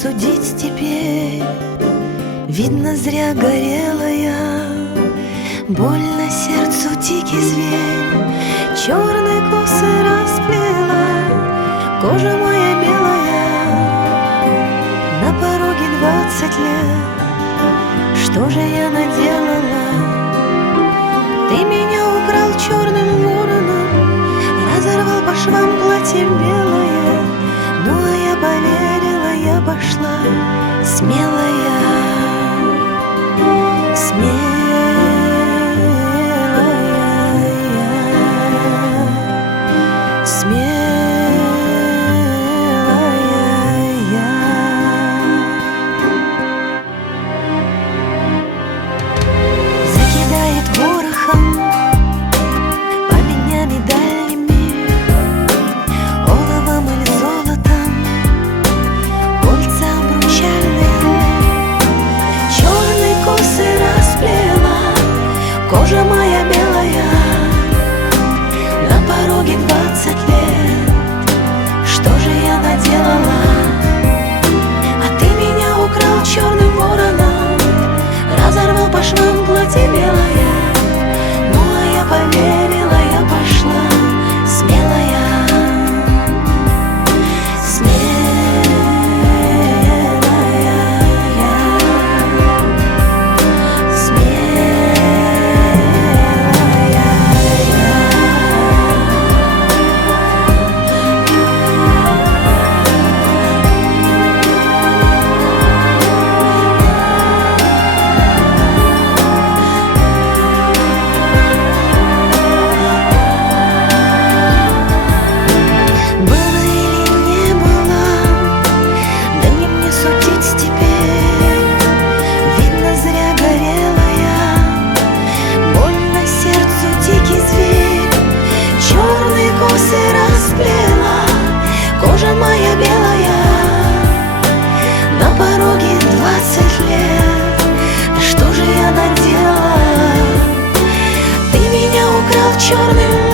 судить теперь. Видно, зря горела я, больно сердцу дикий зверь. Черные косы расплела, кожа моя белая, на пороге 20 лет. Что же я наделала? Ты меня украл черным вороном, разорвал по швам платье белое. Ну а я поверила, я пошла смелая, закидает ворохом камнями дальними, оловом или золотом, кольца обручальные. Черные косы расплела, кожа моя белая, на пороге 20 лет. Что же я наделала? А ты меня украл черным вороном, разорвал по швам платье белое. Ну а я поверила, я пошла смелая, кожа моя белая, на пороге 20 лет. Да что же я наделала? Ты меня украл черным